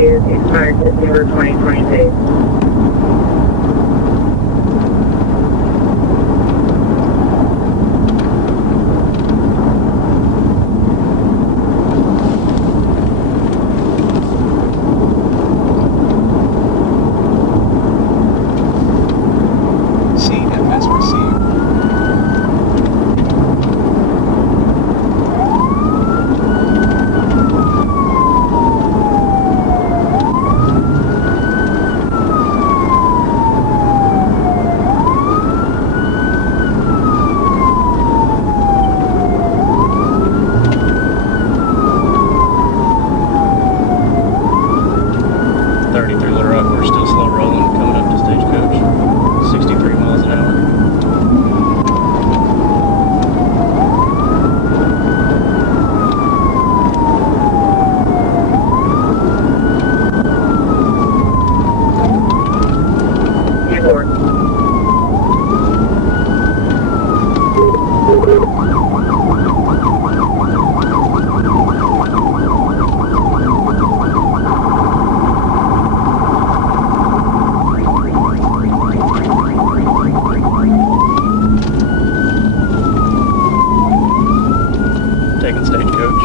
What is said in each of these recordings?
days, expired December 2022. We're still slow rolling, coming up to Stagecoach, 63 miles an hour. Taking Stagecoach.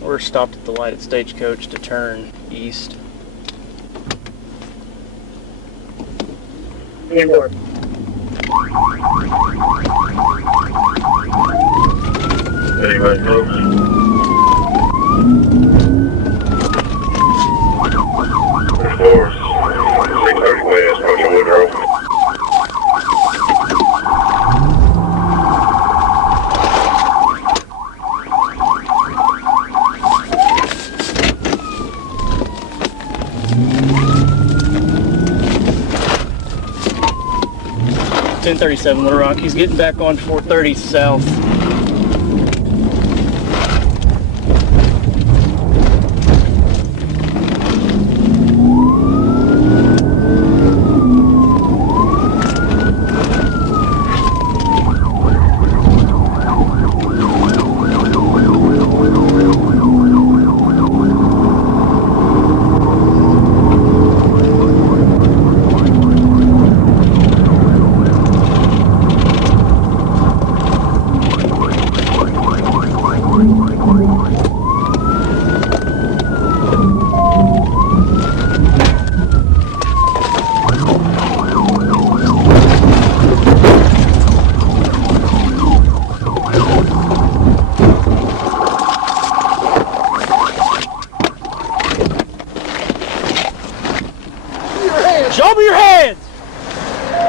We're stopped at the light at Stagecoach to turn east. Anymore. Anybody knows? Doors, 630 West, Coach Woodrow. .1037 Little Rock. He's getting back on 430 south. Show me your hands!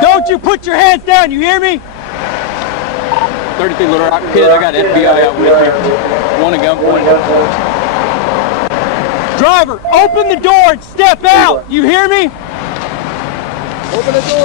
Don't you put your hands down, you hear me? 33 Little Rock Pit, I got FBI out with me. One at gunpoint. Driver, open the door and step out, you hear me? Open the door.